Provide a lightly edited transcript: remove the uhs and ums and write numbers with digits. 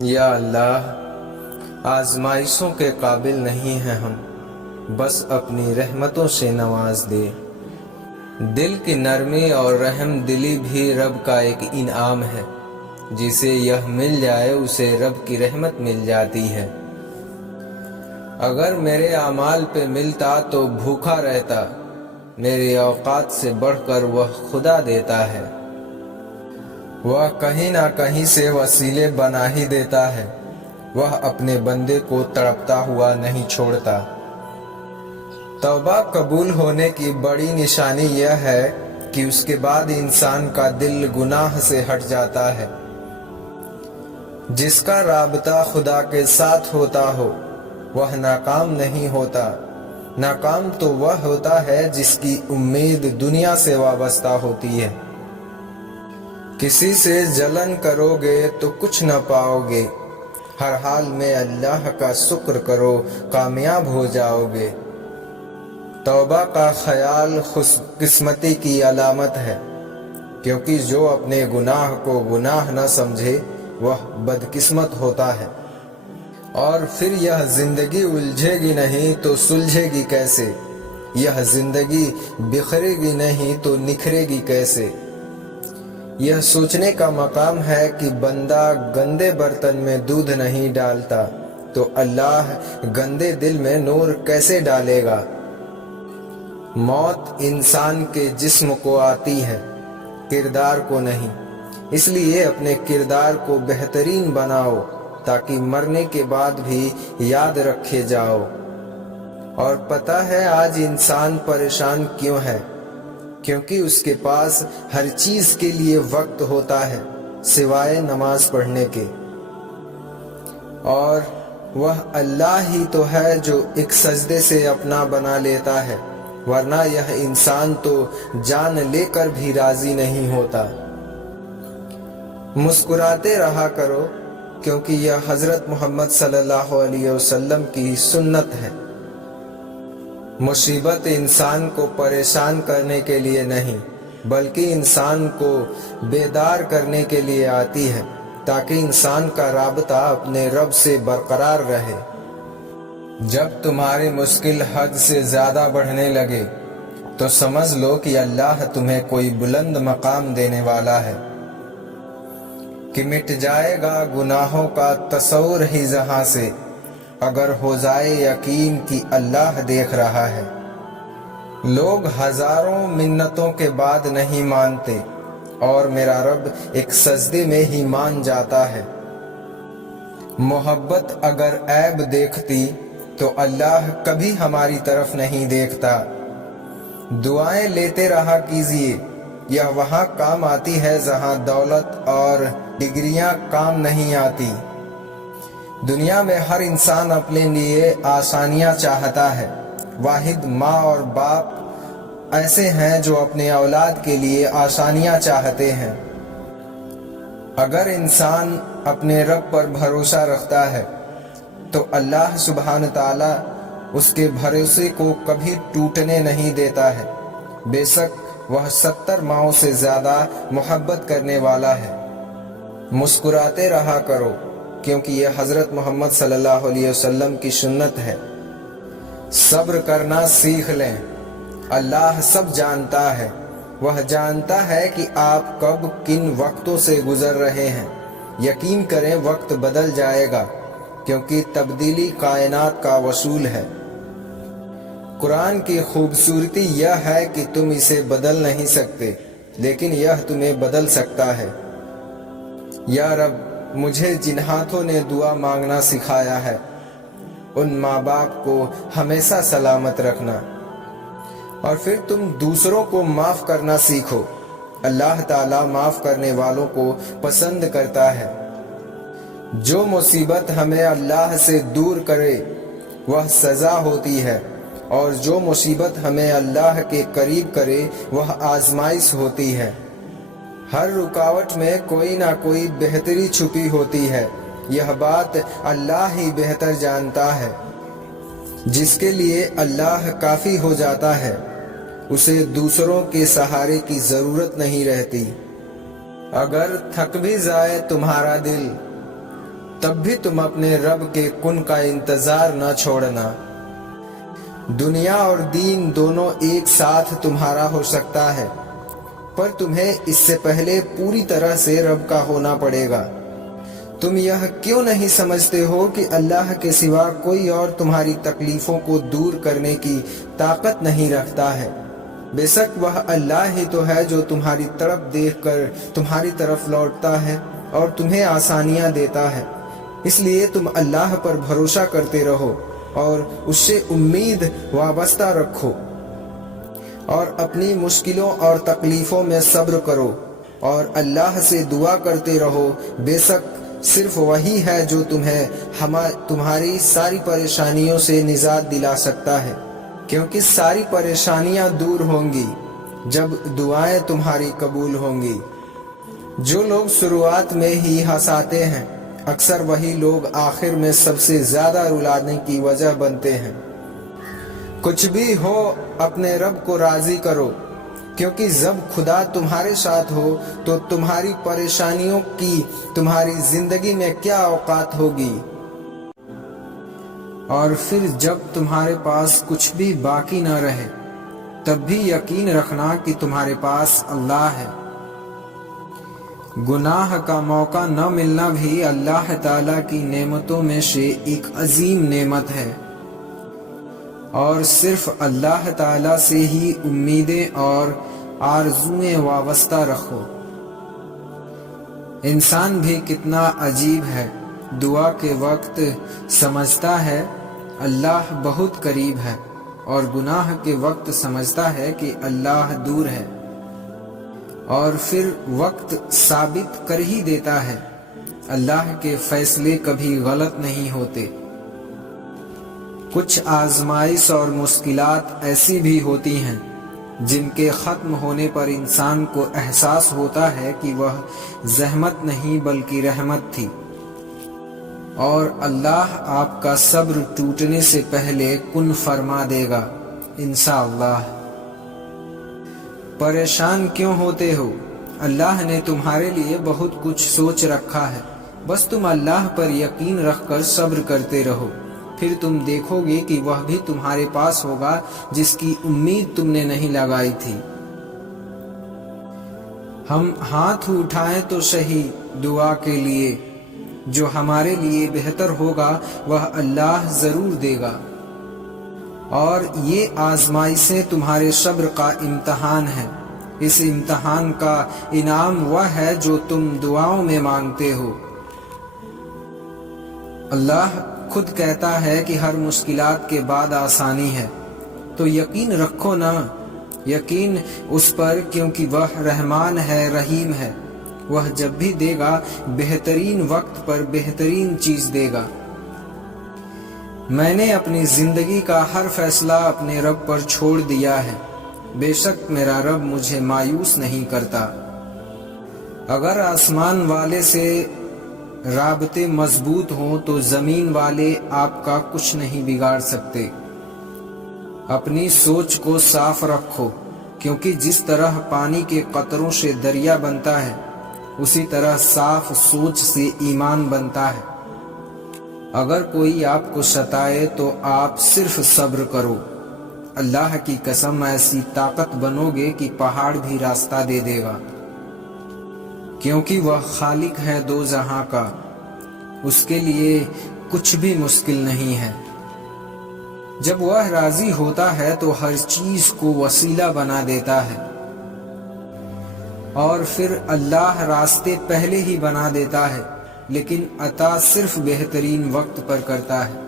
یا اللہ، آزمائشوں کے قابل نہیں ہیں ہم، بس اپنی رحمتوں سے نواز دے۔ دل کی نرمی اور رحم دلی بھی رب کا ایک انعام ہے، جسے یہ مل جائے اسے رب کی رحمت مل جاتی ہے۔ اگر میرے اعمال پہ ملتا تو بھوکا رہتا، میرے اوقات سے بڑھ کر وہ خدا دیتا ہے۔ وہ کہیں نہ کہیں سے وسیلے بنا ہی دیتا ہے، وہ اپنے بندے کو تڑپتا ہوا نہیں چھوڑتا۔ توبہ قبول ہونے کی بڑی نشانی یہ ہے کہ اس کے بعد انسان کا دل گناہ سے ہٹ جاتا ہے۔ جس کا رابطہ خدا کے ساتھ ہوتا ہو وہ ناکام نہیں ہوتا۔ ناکام تو وہ ہوتا ہے جس کی امید دنیا سے وابستہ ہوتی ہے۔ کسی سے جلن کرو گے تو کچھ نہ پاؤ گے، ہر حال میں اللہ کا شکر کرو، کامیاب ہو جاؤ گے۔ توبہ کا خیال خوش قسمتی کی علامت ہے، کیونکہ جو اپنے گناہ کو گناہ نہ سمجھے وہ بدقسمت ہوتا ہے۔ اور پھر یہ زندگی الجھے گی نہیں تو سلجھے گی کیسے؟ یہ زندگی بکھرے گی نہیں تو نکھرے گی کیسے؟ یہ سوچنے کا مقام ہے کہ بندہ گندے برتن میں دودھ نہیں ڈالتا تو اللہ گندے دل میں نور کیسے ڈالے گا؟ موت انسان کے جسم کو آتی ہے، کردار کو نہیں۔ اس لیے اپنے کردار کو بہترین بناؤ تاکہ مرنے کے بعد بھی یاد رکھے جاؤ۔ اور پتہ ہے آج انسان پریشان کیوں ہے؟ کیونکہ اس کے پاس ہر چیز کے لیے وقت ہوتا ہے سوائے نماز پڑھنے کے، اور وہ اللہ ہی تو ہے جو ایک سجدے سے اپنا بنا لیتا ہے، ورنہ یہ انسان تو جان لے کر بھی راضی نہیں ہوتا۔ مسکراتے رہا کرو، کیونکہ یہ حضرت محمد صلی اللہ علیہ وسلم کی سنت ہے۔ مصیبت انسان کو پریشان کرنے کے لیے نہیں بلکہ انسان کو بیدار کرنے کے لیے آتی ہے، تاکہ انسان کا رابطہ اپنے رب سے برقرار رہے۔ جب تمہاری مشکل حد سے زیادہ بڑھنے لگے تو سمجھ لو کہ اللہ تمہیں کوئی بلند مقام دینے والا ہے، کہ مٹ جائے گا گناہوں کا تصور ہی جہاں سے، اگر ہو جائے یقین کہ اللہ دیکھ رہا ہے۔ لوگ ہزاروں منتوں کے بعد نہیں مانتے، اور میرا رب ایک سجدے میں ہی مان جاتا ہے۔ محبت اگر عیب دیکھتی تو اللہ کبھی ہماری طرف نہیں دیکھتا۔ دعائیں لیتے رہا کیجیے، یہ وہاں کام آتی ہے جہاں دولت اور ڈگریاں کام نہیں آتی۔ دنیا میں ہر انسان اپنے لیے آسانیاں چاہتا ہے۔ واحد ماں اور باپ ایسے ہیں جو اپنے اولاد کے لیے آسانیاں چاہتے ہیں۔ اگر انسان اپنے رب پر بھروسہ رکھتا ہے تو اللہ سبحانہ تعالی اس کے بھروسے کو کبھی ٹوٹنے نہیں دیتا ہے، بے شک وہ 70 ماؤں سے زیادہ محبت کرنے والا ہے۔ مسکراتے رہا کرو، کیونکہ یہ حضرت محمد صلی اللہ علیہ وسلم کی سنت ہے۔ صبر کرنا سیکھ لیں، اللہ سب جانتا ہے۔ وہ جانتا ہے کہ آپ کب کن وقتوں سے گزر رہے ہیں۔ یقین کریں وقت بدل جائے گا، کیونکہ تبدیلی کائنات کا اصول ہے۔ قرآن کی خوبصورتی یہ ہے کہ تم اسے بدل نہیں سکتے، لیکن یہ تمہیں بدل سکتا ہے۔ یا رب، مجھے جن ہاتھوں نے دعا مانگنا سکھایا ہے ان ماں باپ کو ہمیشہ سلامت رکھنا، اور پھر تم دوسروں کو معاف کرنا سیکھو۔ اللہ تعالیٰ معاف کرنے والوں کو پسند کرتا ہے۔ جو مصیبت ہمیں اللہ سے دور کرے وہ سزا ہوتی ہے، اور جو مصیبت ہمیں اللہ کے قریب کرے وہ آزمائش ہوتی ہے۔ ہر رکاوٹ میں کوئی نہ کوئی بہتری چھپی ہوتی ہے، یہ بات اللہ ہی بہتر جانتا ہے۔ جس کے لیے اللہ کافی ہو جاتا ہے اسے دوسروں کے سہارے کی ضرورت نہیں رہتی۔ اگر تھک بھی جائے تمہارا دل، تب بھی تم اپنے رب کے کن کا انتظار نہ چھوڑنا۔ دنیا اور دین دونوں ایک ساتھ تمہارا ہو سکتا ہے، پر تمہیں اس سے پہلے پوری طرح سے رب کا ہونا پڑے گا۔ تم یہ کیوں نہیں سمجھتے ہو کہ اللہ کے سوا کوئی اور تمہاری تکلیفوں کو دور کرنے کی طاقت نہیں رکھتا ہے؟ بے شک وہ اللہ ہی تو ہے جو تمہاری طرف دیکھ کر تمہاری طرف لوٹتا ہے اور تمہیں آسانیاں دیتا ہے۔ اس لیے تم اللہ پر بھروسہ کرتے رہو اور اس سے امید وابستہ رکھو، اور اپنی مشکلوں اور تکلیفوں میں صبر کرو اور اللہ سے دعا کرتے رہو۔ بے شک صرف وہی ہے جو تمہیں تمہاری ساری پریشانیوں سے نجات دلا سکتا ہے، کیونکہ ساری پریشانیاں دور ہوں گی جب دعائیں تمہاری قبول ہوں گی۔ جو لوگ شروعات میں ہی ہنساتے ہیں، اکثر وہی لوگ آخر میں سب سے زیادہ رلانے کی وجہ بنتے ہیں۔ کچھ بھی ہو اپنے رب کو راضی کرو، کیونکہ جب خدا تمہارے ساتھ ہو تو تمہاری پریشانیوں کی تمہاری زندگی میں کیا اوقات ہوگی، اور پھر جب تمہارے پاس کچھ بھی باقی نہ رہے تب بھی یقین رکھنا کہ تمہارے پاس اللہ ہے۔ گناہ کا موقع نہ ملنا بھی اللہ تعالیٰ کی نعمتوں میں سے ایک عظیم نعمت ہے، اور صرف اللہ تعالیٰ سے ہی امیدیں اور آرزویں وابستہ رکھو۔ انسان بھی کتنا عجیب ہے، دعا کے وقت سمجھتا ہے اللہ بہت قریب ہے، اور گناہ کے وقت سمجھتا ہے کہ اللہ دور ہے، اور پھر وقت ثابت کر ہی دیتا ہے اللہ کے فیصلے کبھی غلط نہیں ہوتے۔ کچھ آزمائش اور مشکلات ایسی بھی ہوتی ہیں جن کے ختم ہونے پر انسان کو احساس ہوتا ہے کہ وہ زحمت نہیں بلکہ رحمت تھی، اور اللہ آپ کا صبر ٹوٹنے سے پہلے کن فرما دے گا انشاءاللہ۔ پریشان کیوں ہوتے ہو؟ اللہ نے تمہارے لیے بہت کچھ سوچ رکھا ہے، بس تم اللہ پر یقین رکھ کر صبر کرتے رہو، پھر تم دیکھو گے کہ وہ بھی تمہارے پاس ہوگا جس کی امید تم نے نہیں لگائی تھی۔ ہم ہاتھ اٹھائیں تو صحیح دعا کے لیے، جو ہمارے لیے بہتر ہوگا وہ اللہ ضرور دے گا، اور یہ آزمائشیں تمہارے صبر کا امتحان ہے۔ اس امتحان کا انعام وہ ہے جو تم دعاؤں میں مانگتے ہو۔ اللہ خود کہتا ہے کہ ہر مشکلات کے بعد آسانی ہے، تو یقین رکھو نا، یقین اس پر، کیونکہ وہ رحمان ہے، رحیم ہے۔ وہ جب بھی دے گا بہترین وقت پر بہترین چیز دے گا۔ میں نے اپنی زندگی کا ہر فیصلہ اپنے رب پر چھوڑ دیا ہے، بے شک میرا رب مجھے مایوس نہیں کرتا۔ اگر آسمان والے سے رابطے مضبوط ہوں تو زمین والے آپ کا کچھ نہیں بگاڑ سکتے۔ اپنی سوچ کو صاف رکھو، کیونکہ جس طرح پانی کے قطروں سے دریا بنتا ہے، اسی طرح صاف سوچ سے ایمان بنتا ہے۔ اگر کوئی آپ کو ستائے تو آپ صرف صبر کرو، اللہ کی قسم ایسی طاقت بنو گے کہ پہاڑ بھی راستہ دے دے گا، کیونکہ وہ خالق ہے دو جہاں کا، اس کے لیے کچھ بھی مشکل نہیں ہے۔ جب وہ راضی ہوتا ہے تو ہر چیز کو وسیلہ بنا دیتا ہے، اور پھر اللہ راستے پہلے ہی بنا دیتا ہے، لیکن عطا صرف بہترین وقت پر کرتا ہے۔